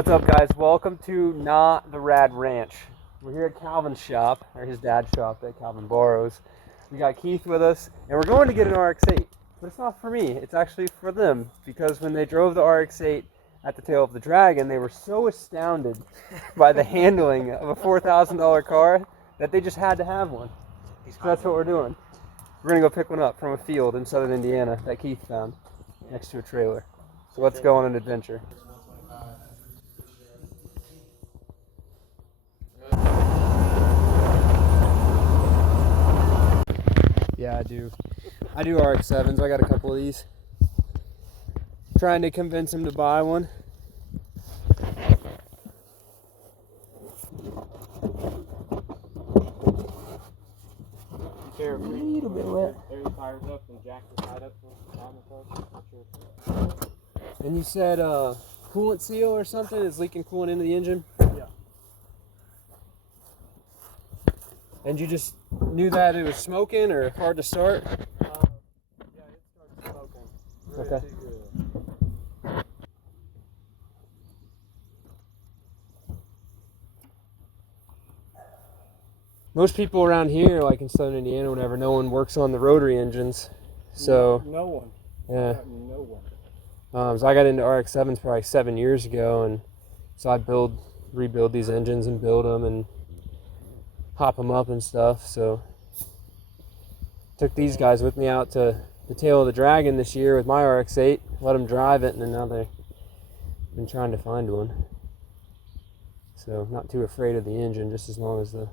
What's up, guys? Welcome to Not the Rad Ranch. We're here at Calvin's shop, or his dad's shop that Calvin borrows. We got Keith with us, and we're going to get an RX8. But it's not for me, it's actually for them, because when they drove the RX8 at the tail of the Dragon, they were so astounded by the handling of a $4,000 car that they just had to have one. So that's what we're doing. We're going to go pick one up from a field in southern Indiana that Keith found next to a trailer. So let's go on an adventure. Yeah, I do RX7s. I got a couple of these. Trying to convince him to buy one. A little bit wet. Air the tires up and jack the side up on the car. And you said coolant seal or something is leaking coolant into the engine? Yeah. And you just knew that it was smoking or hard to start? Yeah, it started smoking. Really Okay. Good. Most people around here, like in southern Indiana, whatever, no one works on the rotary engines. So no one. yeah. No one. So I got into RX7s probably 7 years ago, and so I rebuild these engines and build them and hop them up and stuff. So took these guys with me out to the tail of the Dragon this year with my RX8, let them drive it, and then now they've been trying to find one. So not too afraid of the engine, just as long as the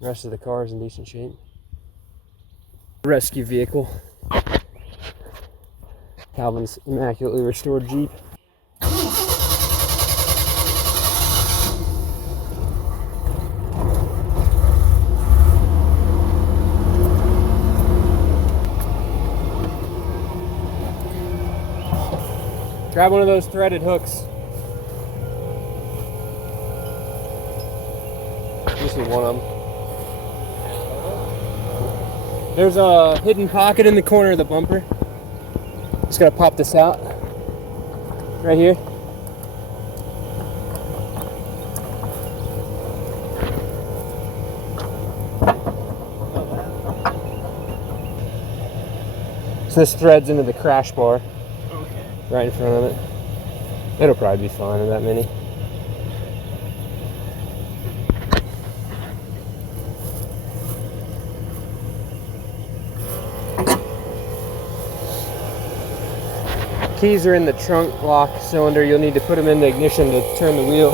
rest of the car is in decent shape. Rescue vehicle. Calvin's immaculately restored Jeep. Grab one of those threaded hooks. Just need one of them. There's a hidden pocket in the corner of the bumper. Just gotta pop this out. Right here. So this threads into the crash bar. Okay. Right in front of it. It'll probably be fine with that many. Keys are in the trunk lock cylinder. You'll need to put them in the ignition to turn the wheel.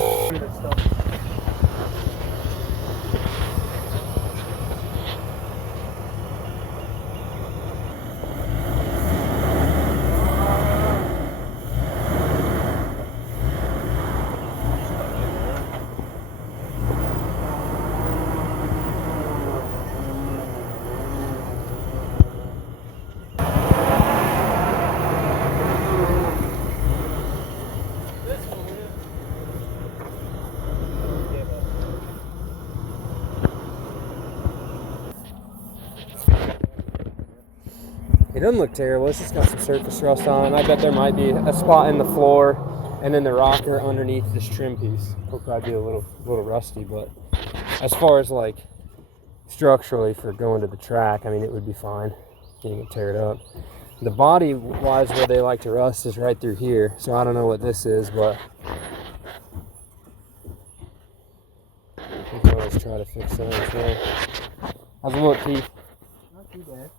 It doesn't look terrible. It's just got some surface rust on it. I bet there might be a spot in the floor and then the rocker underneath this trim piece. It'll probably be a little rusty, but as far as like structurally for going to the track, I mean, it would be fine. You can tear it up. The body wise where they like to rust is right through here. So I don't know what this is, but I think I'll always try to fix that as well. How's it look, Keith? Not too bad.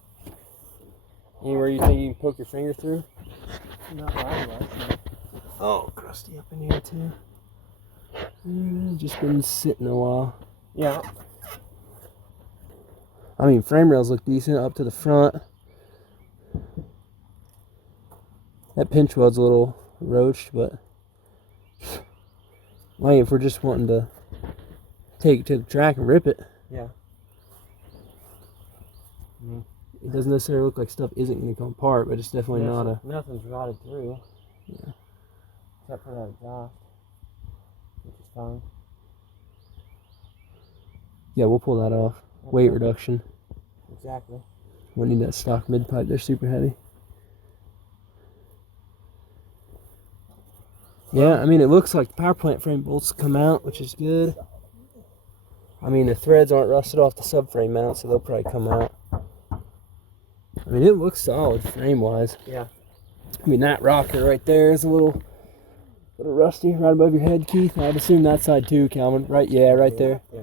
Anywhere you think you can poke your finger through? Not right. Oh, crusty up in here too. Just been sitting a while. Yeah. I mean, frame rails look decent up to the front. That pinch weld's a little roached, but like if we're just wanting to take it to the track and rip it. Yeah. It doesn't necessarily look like stuff isn't going to come apart, but it's definitely not a... Nothing's rotted through. Yeah. Except for that exhaust, which is fine. Yeah, we'll pull that off. Okay. Weight reduction. Exactly. Won't need that stock mid pipe. They're super heavy. Yeah, I mean, it looks like the power plant frame bolts come out, which is good. I mean, the threads aren't rusted off the subframe mount, so they'll probably come out. I mean, it looks solid frame-wise. Yeah. I mean, that rocker right there is a little rusty right above your head, Keith. I'd assume that side too, Calvin. Right? Yeah, right there. Yeah.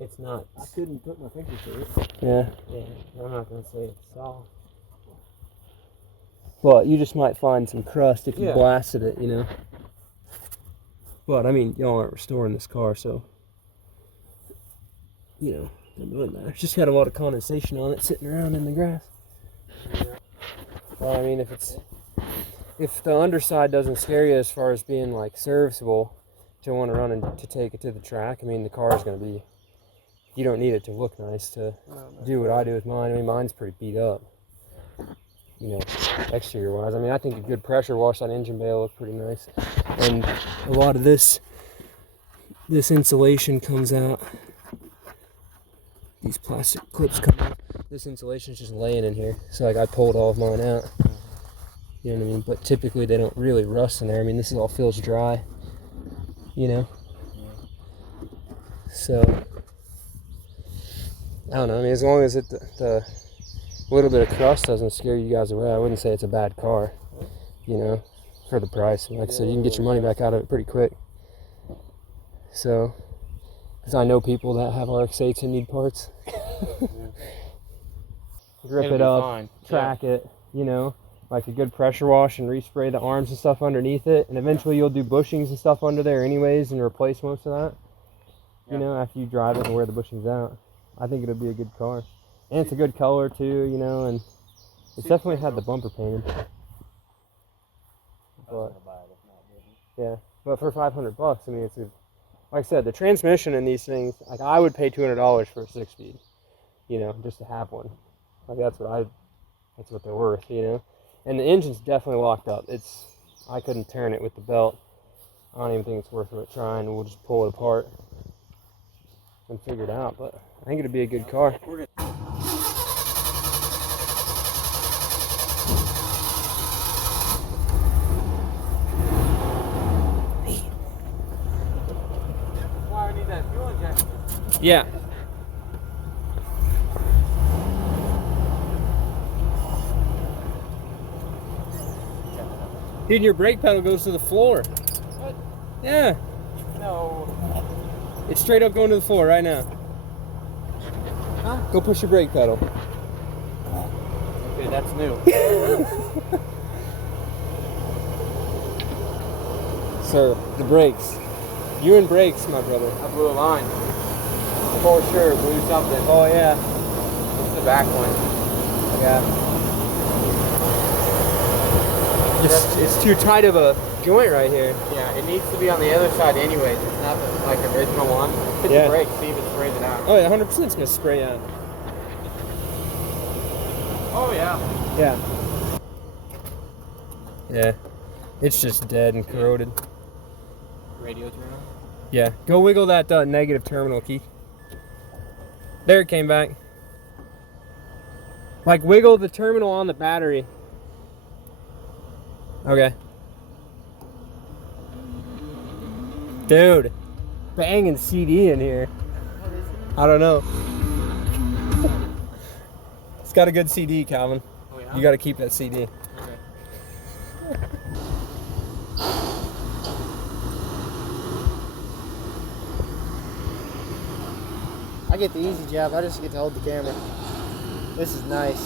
It's not. I couldn't put my finger to it. Yeah. Yeah. I'm not gonna say it's soft. Well, you just might find some crust if you Yeah. blasted it, you know. But I mean, y'all aren't restoring this car, so you know, it doesn't matter. It's just got a lot of condensation on it sitting around in the grass. Yeah. Well, I mean, if the underside doesn't scare you as far as being like serviceable to want to run and to take it to the track, I mean, the car is going to be. You don't need it to look nice to do what I do with mine. I mean, mine's pretty beat up. You know, exterior wise. I mean, I think a good pressure wash that engine bay will look pretty nice. And a lot of this insulation comes out. These plastic clips come out. This insulation is just laying in here. So like I pulled all of mine out. You know what I mean? But typically they don't really rust in there. I mean, this all feels dry. You know? So I don't know. I mean, as long as the little bit of crust doesn't scare you guys away, I wouldn't say it's a bad car. You know, for the price. Like I said, you can get your money back out of it pretty quick. So, because I know people that have RX8s and need parts. Grip It'll it be up, fine. track it, you know, like a good pressure wash and respray the arms and stuff underneath it. And eventually you'll do bushings and stuff under there anyways and replace most of that. You know, after you drive it and wear the bushings out. I think it'll be a good car. And it's a good color too, you know, and it's definitely had the bumper painted. But, yeah, but for $500, I mean, it's a, like I said, the transmission in these things, like I would pay $200 for a 6-speed, you know, just to have one. Like that's what they're worth, you know. And the engine's definitely locked up. I couldn't turn it with the belt. I don't even think it's worth trying. We'll just pull it apart and figure it out. But I think it'd be a good car. Why I need that fuel injection? Yeah. Dude, your brake pedal goes to the floor. What? Yeah. No. It's straight up going to the floor right now. Huh? Go push your brake pedal. Okay, that's new. Sir, the brakes. You and brakes, my brother. I blew a line. For sure, blew something. Oh, yeah. It's the back one. Yeah. It's too tight of a joint right here. Yeah, it needs to be on the other side anyways. It's not the, like the original one. Hit Yeah. the brake, see if it sprays it out. Oh, yeah, 100% it's going to spray out. Oh, yeah. Yeah. Yeah. It's just dead and corroded. Radio terminal. Yeah. Go wiggle that negative terminal, Keith. There it came back. Like, wiggle the terminal on the battery. Okay. Dude. Banging CD in here. What is it? I don't know. It's got a good CD, Calvin. Oh, yeah? You got to keep that CD. Okay. I get the easy job. I just get to hold the camera. This is nice.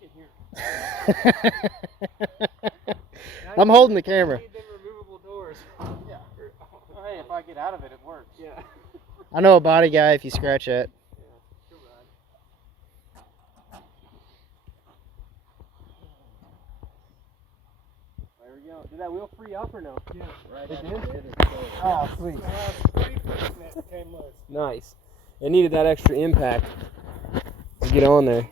leaking here. I'm holding the camera. Need them removable doors. Yeah. Oh, hey, if I get out of it, it works. Yeah. I know a body guy if you scratch that. Too bad. There we go. Did that wheel free up or no? Yeah, right. It did? Ah, Oh, sweet. Came loose. Nice. It needed that extra impact to get on there.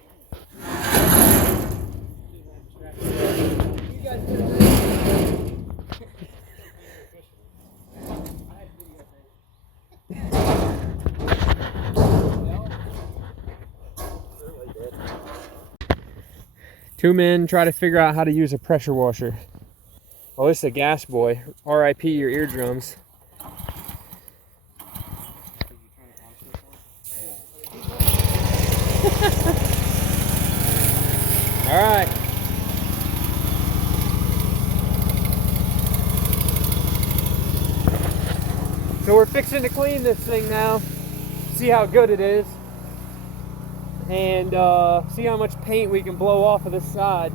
Two men try to figure out how to use a pressure washer. Well, this is a gas boy. RIP your eardrums. All right. So we're fixing to clean this thing now. See how good it is. And see how much paint we can blow off of this side.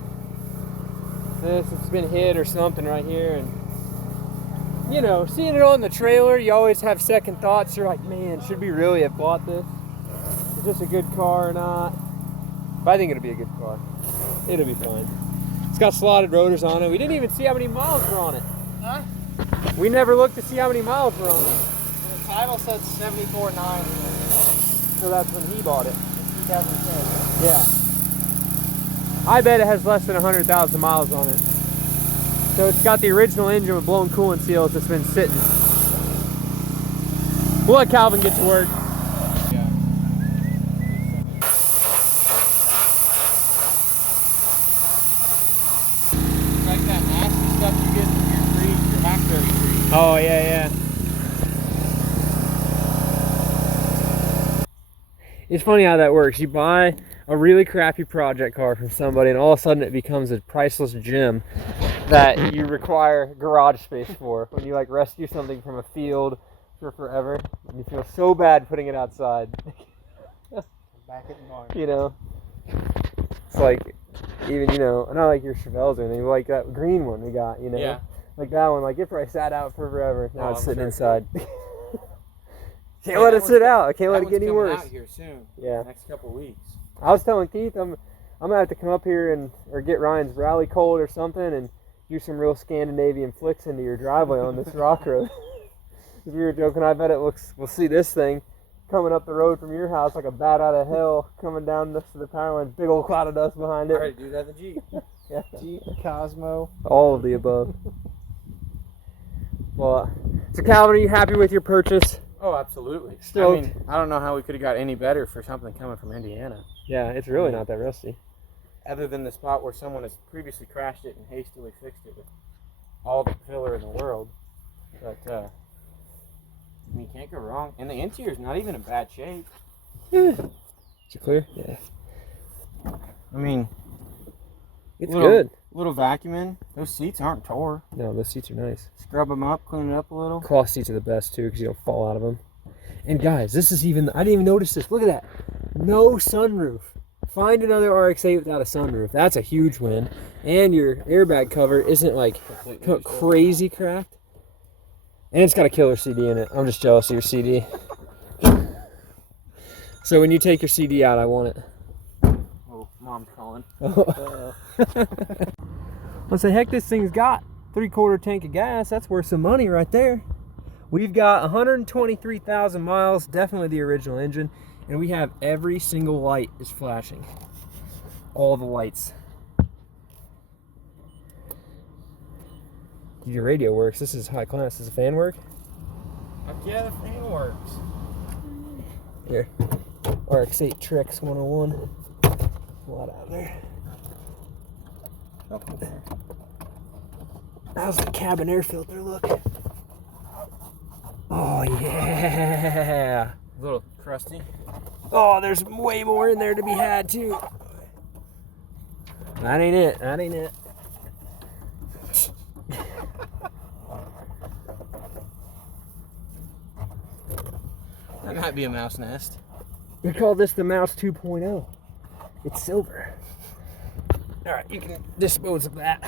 It's been hit or something right here, and you know, seeing it on the trailer, you always have second thoughts. You're like, man, should we really have bought this? Is this a good car or not? But I think it'll be a good car. It'll be fine. It's got slotted rotors on it. We didn't even see how many miles were on it. Huh? We never looked to see how many miles were on it. The title said 74.9. So that's when he bought it. 2010. Yeah. I bet it has less than 100,000 miles on it. So it's got the original engine with blown coolant seals that's been sitting. We'll let Calvin get to work. Yeah. Like that nasty stuff you get from your trees, your hackberry trees. Oh, yeah. It's funny how that works. You buy a really crappy project car from somebody and all of a sudden it becomes a priceless gem that you require garage space for when you like rescue something from a field for forever and you feel so bad putting it outside. Back at the barn. You know, it's like, even, you know, not like your Chevelles or anything, like that green one we got, you know, Yeah. like that one, like it probably sat out for forever. Now Oh, it's I'm sitting sure. inside. Can't Yeah, let that it sit one's- out. I can't let That it get one's any coming worse. out here soon. Yeah. Next couple of weeks. I was telling Keith I'm gonna have to come up here and or get Ryan's rally cold or something and do some real Scandinavian flicks into your driveway on this rock road. Because we were joking, I bet it looks. We'll see this thing coming up the road from your house like a bat out of hell, coming down next to the power line, big old cloud of dust behind I it. already do that in the Jeep. Yeah. Jeep, Cosmo. All of the above. Well, so Calvin, are you happy with your purchase? Oh, absolutely. Stoked. I mean, I don't know how we could have got any better for something coming from Indiana. Yeah, it's really not that rusty. Other than the spot where someone has previously crashed it and hastily fixed it with all the filler in the world. But, I mean, you can't go wrong. And the interior's not even in bad shape. Is it clear? Yeah. I mean, It's little, good. Little vacuuming. Those seats aren't tore. No, those seats are nice. Scrub them up, clean it up a little. Cloth seats are the best too because you don't fall out of them. And guys, this is even, I didn't even notice this. Look at that. No sunroof. Find another RX8 without a sunroof. That's a huge win. And your airbag cover isn't like crazy cracked. And it's got a killer CD in it. I'm just jealous of your CD. So when you take your CD out, I want it. Oh, Mom's calling. Let's say, heck, this thing's got 3/4 tank of gas. That's worth some money right there. We've got 123,000 miles, definitely the original engine, and we have every single light is flashing. All the lights. Your radio works. This is high class. Does the fan work? Yeah, the fan works. Here. RX8 Tricks 101. A lot out there. How's the cabin air filter look? Oh, yeah. A little crusty. Oh, there's way more in there to be had, too. That ain't it. That ain't it. That might be a mouse nest. We call this the Mouse 2.0. It's silver. All right, you can dispose of that.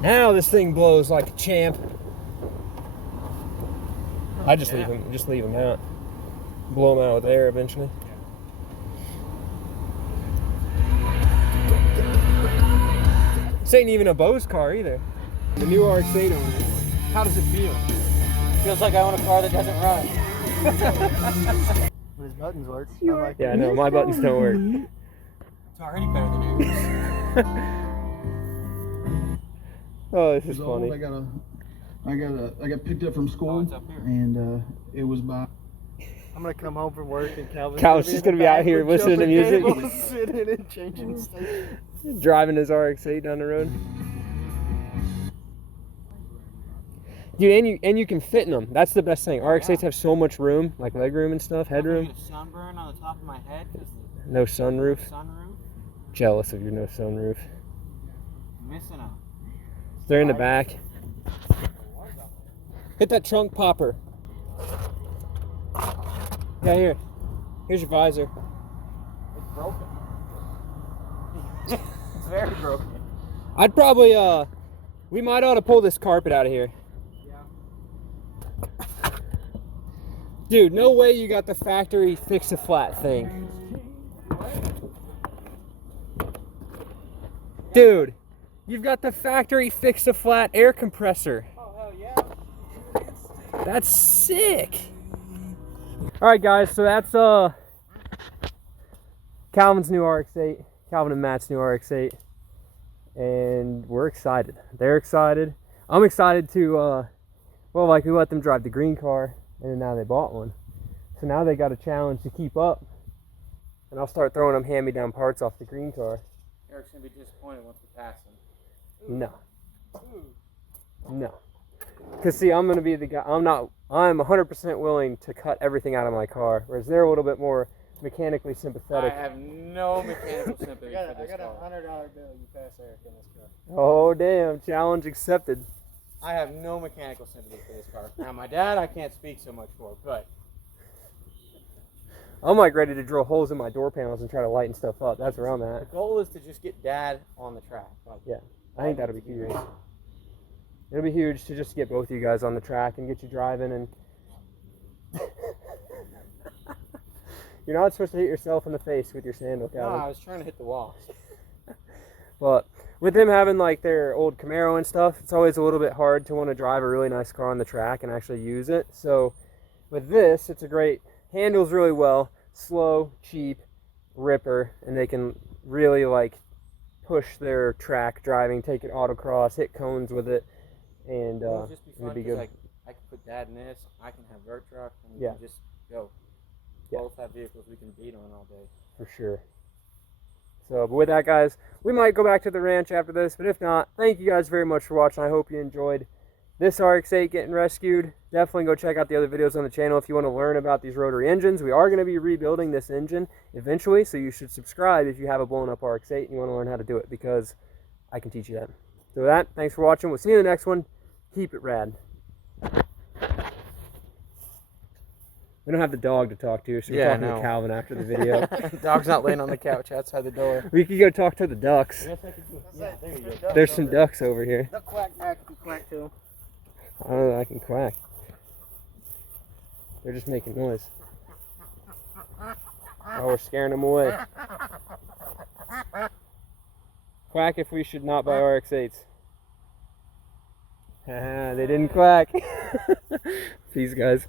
Now this thing blows like a champ. I just leave him out. Blow him out with air eventually. This ain't even a Bose car either. The new RX8 on it. How does it feel? Feels like I own a car that doesn't run. But his buttons work. Yeah, I know, my buttons don't work. It's already better than yours. Oh, this is funny. I got picked up from school, it's up here. and it was by. I'm gonna come home from work and Calvin's just gonna be out here listening to music. Sitting and changing stations. Driving his RX8 down the road. Dude, and you can fit in them. That's the best thing. RX8s have so much room, like leg room and stuff, headroom. I'm gonna get a sunburn on the top of my head because No sunroof. sunroof. Jealous of your no sunroof. Missing out. They're in the back. Hit that trunk popper. Yeah, here. Here's your visor. It's broken. It's very broken. I'd probably, we might ought to pull this carpet out of here. Yeah. Dude, no way you got the factory fix-a-flat thing. Dude, you've got the factory fix-a-flat air compressor. Oh, hell yeah. That's sick. All right, guys, so that's Calvin's new RX8, Calvin and Matt's new RX8, and we're excited. They're excited. I'm excited to, well, like we let them drive the green car, and then now they bought one. So now they got a challenge to keep up, and I'll start throwing them hand-me-down parts off the green car. Eric's gonna be disappointed once we pass him. No. No. Because see, I'm gonna be the guy. I'm 100% willing to cut everything out of my car, whereas they're a little bit more mechanically sympathetic. I have no mechanical sympathy for I this got a car. $100 bill. You pass Eric in this car. Oh damn! Challenge accepted. I have no mechanical sympathy for this car. Now, my dad, I can't speak so much for, but I'm like ready to drill holes in my door panels and try to lighten stuff up. That's where I'm the at. goal is to just get Dad on the track. Like, Yeah, I think that'll be huge. It'll be huge to just get both of you guys on the track and get you driving. And you're not supposed to hit yourself in the face with your sandal, no, Calvin. I was trying to hit the wall. But with them having like their old Camaro and stuff, it's always a little bit hard to want to drive a really nice car on the track and actually use it. So with this, it's a great, handles really well, slow, cheap, ripper, and they can really like push their track driving, take it autocross, hit cones with it, and It'll just be fun it'd be 'cause, good. like, I can put Dad in this, I can have dirt truck, and we Yeah. can just go. Yeah. Both have vehicles we can beat on all day. For sure. So, but with that, guys, we might go back to the ranch after this, but if not, thank you guys very much for watching. I hope you enjoyed this RX8 getting rescued. Definitely go check out the other videos on the channel if you want to learn about these rotary engines. We are going to be rebuilding this engine eventually, so you should subscribe if you have a blown up RX8 and you want to learn how to do it, because I can teach you that. So with that, thanks for watching. We'll see you in the next one. Keep it rad. We don't have the dog to talk to, so we're Yeah, talking no. to Calvin after the video. Dog's not laying on the couch outside the door. We could go talk to the ducks. Yes, I could do. Yeah, there you go. There's some ducks over here. They'll quack back if you quack to them. I don't know, I can quack. They're just making noise. Oh, we're scaring them away. Quack if we should not buy RX8s. Haha, they didn't quack. Peace, guys.